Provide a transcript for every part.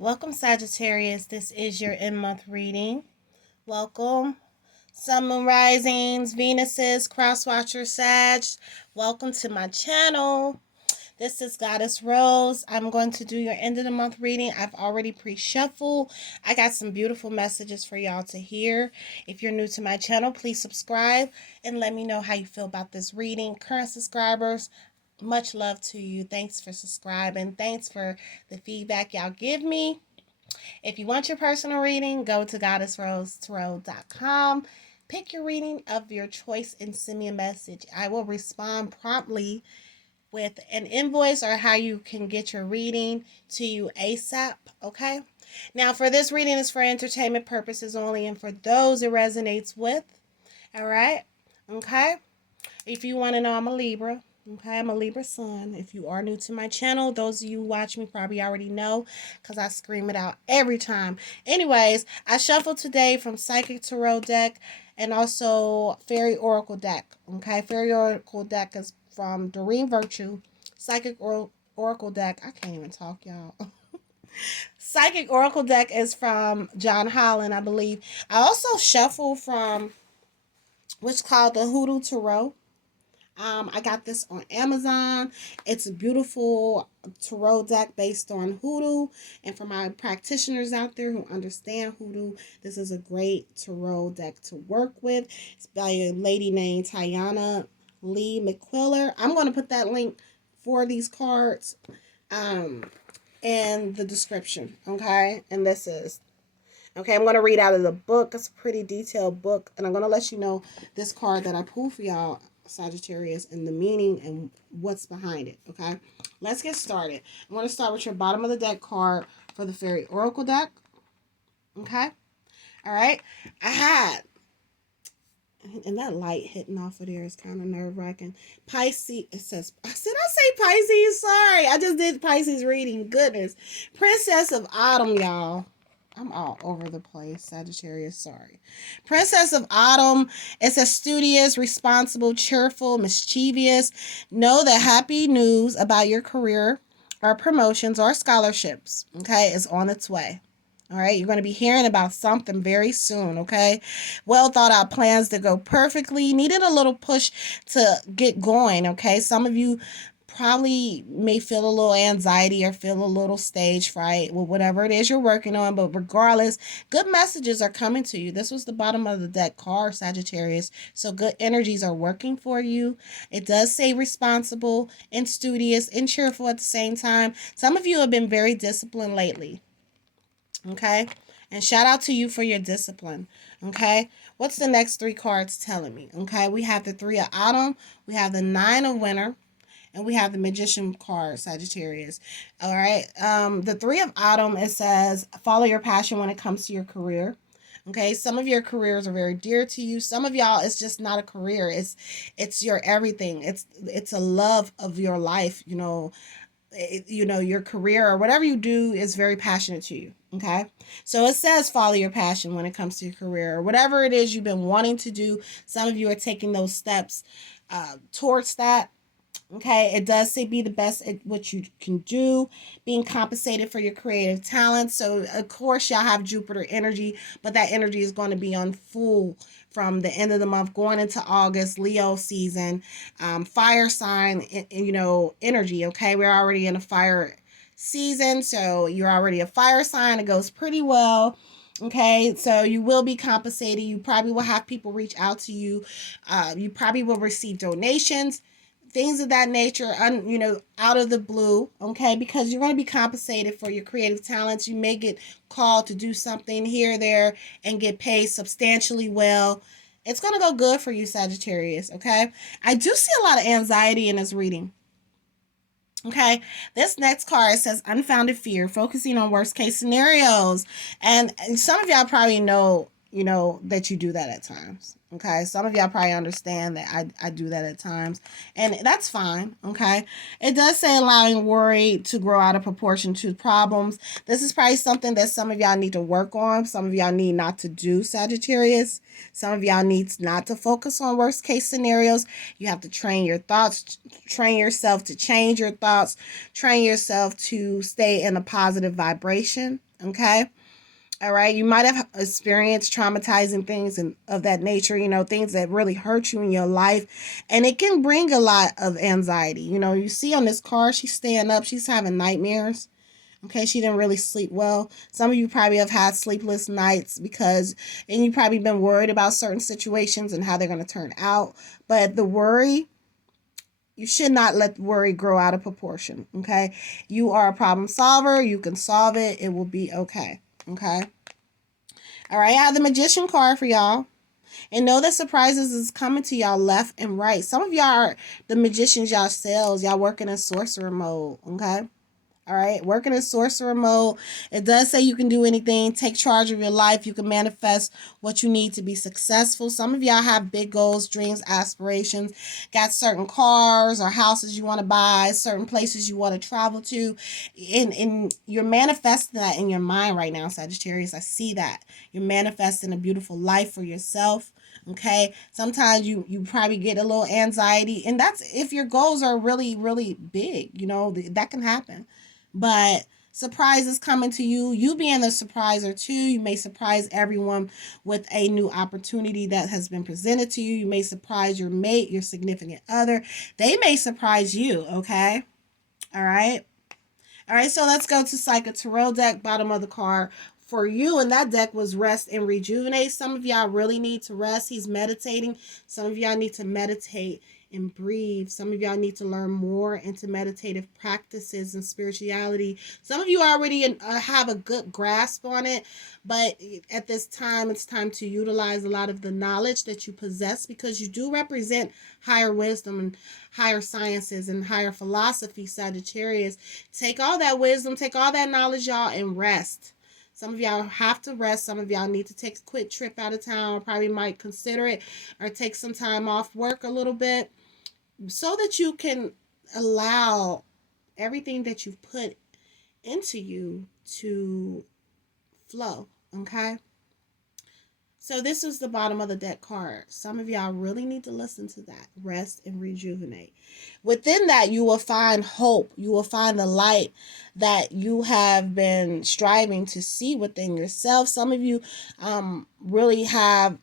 Welcome, Sagittarius. This is your in-month reading. Welcome. Sun, Moon, Risings, Venuses, Crosswatcher, Sag. Welcome to my channel. This is Goddess Rose. I'm going to do your end of the month reading. I've already pre-shuffled. I got some beautiful messages for y'all to hear. If you're new to my channel, please subscribe and let me know how you feel about this reading. Current subscribers, much love to you. Thanks for subscribing. Thanks for the feedback y'all give me. If you want your personal reading, go to goddessrosetarot.com. Pick your reading of your choice and send me a message. I will respond promptly with an invoice or how you can get your reading to you ASAP, okay? Now, for this reading is for entertainment purposes only and for those it resonates with, all right? Okay? If you want to know, I'm a Libra. Okay, I'm a Libra sun. If you are new to my channel, those of you who watch me probably already know because I scream it out every time. Anyways, I shuffled today from Psychic Tarot deck and also Fairy Oracle deck. Okay, Fairy Oracle deck is from Doreen Virtue. Psychic Oracle deck, I can't even talk, y'all. Psychic Oracle deck is from John Holland, I believe. I also shuffled from what's called the Hoodoo Tarot. I got this on Amazon. It's a beautiful tarot deck based on hoodoo. And for my practitioners out there who understand hoodoo, this is a great tarot deck to work with. It's by a lady named Tiana Lee McQuiller. I'm going to put that link for these cards in the description. Okay. And this is. Okay, I'm going to read out of the book. It's a pretty detailed book. And I'm going to let you know this card that I pulled for y'all, Sagittarius, and the meaning and what's behind it. Okay, let's get started. I'm going to start with your bottom of the deck card for the Fairy Oracle deck. Okay, all right. I had, and that light hitting off of there is kind of nerve-wracking. Pisces, it says, I say Pisces? Sorry, I just did Pisces reading. Goodness. Princess of Autumn, y'all. I'm all over the place, Sagittarius, sorry. Princess of Autumn, it says studious, responsible, cheerful, mischievous. Know that happy news about your career or promotions or scholarships, okay, is on its way. All right, you're going to be hearing about something very soon, okay? Well thought out plans that go perfectly. Needed a little push to get going, okay? Some of you probably may feel a little anxiety or feel a little stage fright with whatever it is you're working on, but regardless, good messages are coming to you. This was the bottom of the deck card, Sagittarius, so good energies are working for you. It does say responsible and studious and cheerful at the same time. Some of you have been very disciplined lately, okay? And shout out to you for your discipline, okay? What's the next three cards telling me, okay? We have the Three of Autumn, we have the Nine of Winter, and we have the Magician card, Sagittarius. All right. The Three of Autumn, it says, follow your passion when it comes to your career. Okay. Some of your careers are very dear to you. Some of y'all, it's just not a career. It's your everything. It's a love of your life. Your career or whatever you do is very passionate to you. Okay. So it says follow your passion when it comes to your career or whatever it is you've been wanting to do. Some of you are taking those steps towards that. Okay, it does say be the best at what you can do, being compensated for your creative talents. So, of course, y'all have Jupiter energy, but that energy is going to be on full from the end of the month going into August, Leo season, fire sign, energy. Okay, we're already in a fire season, so you're already a fire sign. It goes pretty well. Okay, so you will be compensated. You probably will have people reach out to you. You probably will receive donations, things of that nature, out of the blue, okay, because you're going to be compensated for your creative talents. You may get called to do something here or there and get paid substantially well. It's going to go good for you, Sagittarius, okay? I do see a lot of anxiety in this reading. Okay, this next card says unfounded fear, focusing on worst case scenarios. And some of y'all probably know, that you do that at times. Okay, some of y'all probably understand that I do that at times, and that's fine. Okay, it does say allowing worry to grow out of proportion to problems. This is probably something that some of y'all need to work on. Some of y'all need not to do, Sagittarius. Some of y'all needs not to focus on worst case scenarios. You have to train your thoughts, train yourself to change your thoughts, train yourself to stay in a positive vibration. Okay. All right. You might have experienced traumatizing things and of that nature, things that really hurt you in your life. And it can bring a lot of anxiety. You see on this card, she's staying up, she's having nightmares. Okay, she didn't really sleep well. Some of you probably have had sleepless nights and you probably been worried about certain situations and how they're going to turn out. But you should not let worry grow out of proportion. Okay, you are a problem solver. You can solve it. It will be okay. Okay. All right, I have the Magician card for y'all. And know that surprises is coming to y'all left and right. Some of y'all are the magicians y'all selves. Y'all working in sorcerer mode. Okay. All right, working in sorcerer mode. It does say you can do anything. Take charge of your life. You can manifest what you need to be successful. Some of y'all have big goals, dreams, aspirations. Got certain cars or houses you want to buy, certain places you want to travel to. And you're manifesting that in your mind right now, Sagittarius. I see that. You're manifesting a beautiful life for yourself. Okay, sometimes you probably get a little anxiety, and that's if your goals are really really big. That can happen. But surprises coming to you. You being the surpriser too. You may surprise everyone with a new opportunity that has been presented to you. You may surprise your mate, your significant other. They may surprise you, okay? All right. All right, so let's go to Psychic Tarot deck, bottom of the card. For you, and that deck was rest and rejuvenate. Some of y'all really need to rest. He's meditating. Some of y'all need to meditate and breathe. Some of y'all need to learn more into meditative practices and spirituality. Some of you already have a good grasp on it, but at this time, it's time to utilize a lot of the knowledge that you possess because you do represent higher wisdom and higher sciences and higher philosophy, Sagittarius. Take all that wisdom, take all that knowledge, y'all, and rest. Some of y'all have to rest. Some of y'all need to take a quick trip out of town. Probably might consider it or take some time off work a little bit so that you can allow everything that you've put into you to flow. Okay? So this is the bottom of the deck card. Some of y'all really need to listen to that. Rest and rejuvenate. Within that, you will find hope. You will find the light that you have been striving to see within yourself. Some of you really have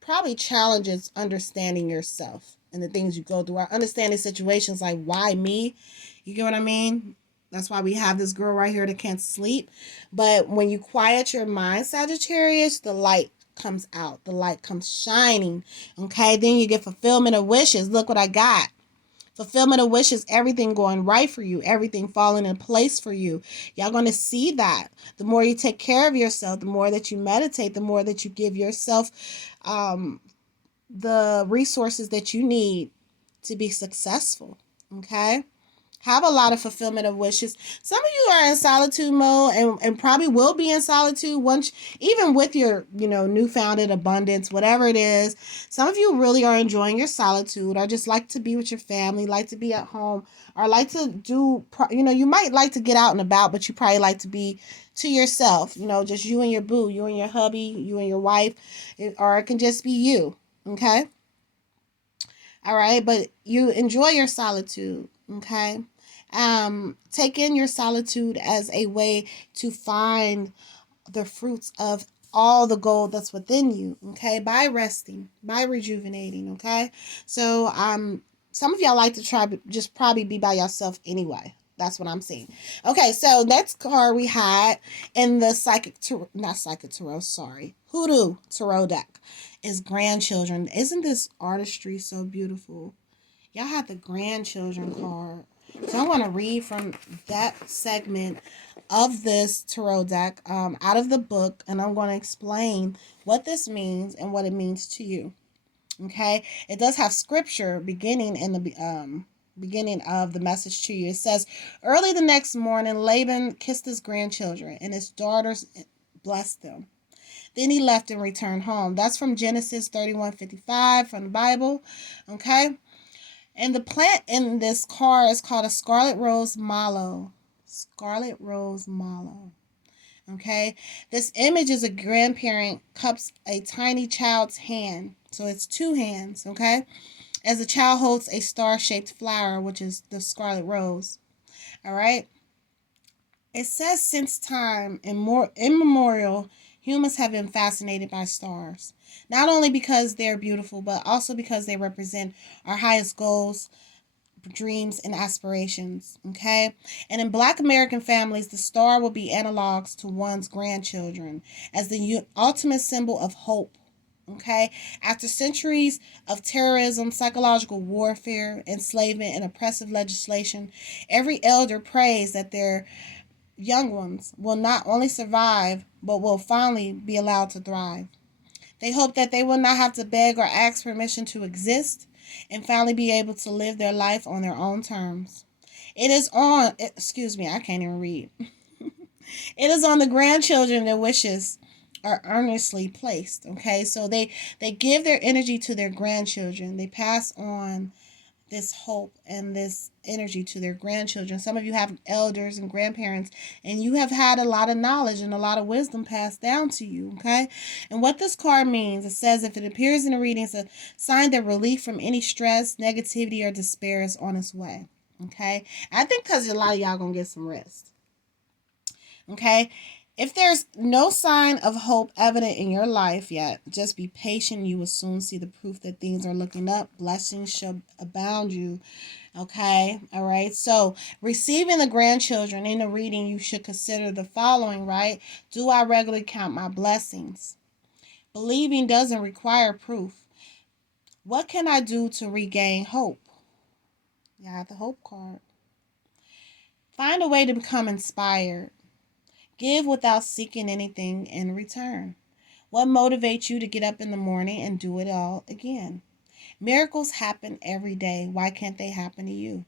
probably challenges understanding yourself and the things you go through. Understanding situations like, why me? You get what I mean? That's why we have this girl right here that can't sleep. But when you quiet your mind, Sagittarius, the light comes out. The light comes shining. Okay, then you get fulfillment of wishes. Look what I got. Fulfillment of wishes, everything going right for you, everything falling in place for you. Y'all going to see that. The more you take care of yourself, the more that you meditate, the more that you give yourself the resources that you need to be successful. Okay? Have a lot of fulfillment of wishes. Some of you are in solitude mode and probably will be in solitude once, even with your, newfounded abundance, whatever it is. Some of you really are enjoying your solitude or just like to be with your family, like to be at home, or like to do, you might like to get out and about, but you probably like to be to yourself, just you and your boo, you and your hubby, you and your wife, or it can just be you. Okay? All right, but you enjoy your solitude. Okay? Take in your solitude as a way to find the fruits of all the gold that's within you, okay, by resting, by rejuvenating. Okay, so some of y'all like to try just probably be by yourself anyway. That's what I'm seeing. Okay, so next card we had in the Hoodoo Tarot deck is grandchildren. Isn't this artistry so beautiful? Y'all have the grandchildren card. So I want to read from that segment of this tarot deck out of the book, and I'm going to explain what this means and what it means to you. Okay, it does have scripture beginning in the beginning of the message to you. It says, early the next morning, Laban kissed his grandchildren, and his daughters blessed them. Then he left and returned home. That's from Genesis 31:55 from the Bible. Okay. And the plant in this card is called a scarlet rose mallow. Scarlet rose mallow. Okay. This image is a grandparent cups a tiny child's hand. So it's two hands. Okay. As the child holds a star-shaped flower, which is the scarlet rose. All right. It says since time and more immemorial, humans have been fascinated by stars. Not only because they're beautiful, but also because they represent our highest goals, dreams, and aspirations. Okay? And in Black American families, the star will be analogs to one's grandchildren as the ultimate symbol of hope. Okay? After centuries of terrorism, psychological warfare, enslavement, and oppressive legislation, every elder prays that their young ones will not only survive, but will finally be allowed to thrive. They hope that they will not have to beg or ask permission to exist and finally be able to live their life on their own terms. It is on, excuse me, I can't even read. It is on the grandchildren their wishes are earnestly placed. Okay, so they give their energy to their grandchildren. They pass on this hope and this energy to their grandchildren. Some of you have elders and grandparents, and you have had a lot of knowledge and a lot of wisdom passed down to you. Okay, and what this card means, it says if it appears in the reading, it's a sign that relief from any stress, negativity, or despair is on its way. Okay, I think because a lot of y'all gonna get some rest. Okay, if there's no sign of hope evident in your life yet, just be patient. You will soon see the proof that things are looking up. Blessings shall abound you. Okay, all right. So, receiving the grandchildren in the reading, you should consider the following, right? Do I regularly count my blessings? Believing doesn't require proof. What can I do to regain hope? Yeah, the hope card. Find a way to become inspired. Give without seeking anything in return. What motivates you to get up in the morning and do it all again? Miracles happen every day. Why can't they happen to you?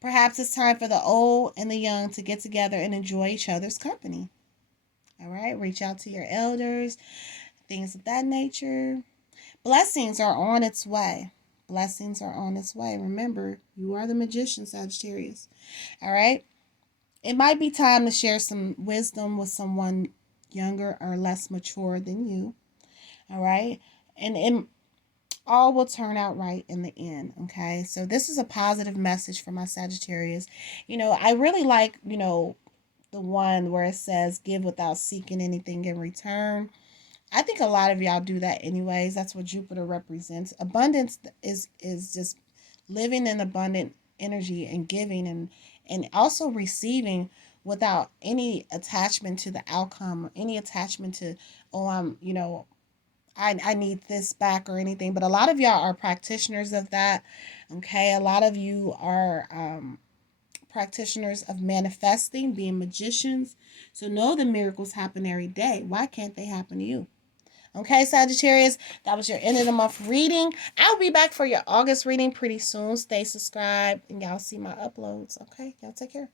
Perhaps it's time for the old and the young to get together and enjoy each other's company. All right, reach out to your elders, things of that nature. Blessings are on its way. Blessings are on its way. Remember, you are the magician, Sagittarius. All right. It might be time to share some wisdom with someone younger or less mature than you. All right. And it all will turn out right in the end. Okay. So this is a positive message for my Sagittarius. I really like, the one where it says give without seeking anything in return. I think a lot of y'all do that anyways. That's what Jupiter represents. Abundance is just living in abundant energy and giving and also receiving without any attachment to the outcome or any attachment to, oh, I need this back or anything. But a lot of y'all are practitioners of that. Okay. A lot of you are practitioners of manifesting, being magicians. So know the miracles happen every day. Why can't they happen to you? Okay, Sagittarius, that was your end of the month reading. I'll be back for your August reading pretty soon. Stay subscribed and y'all see my uploads. Okay, y'all take care.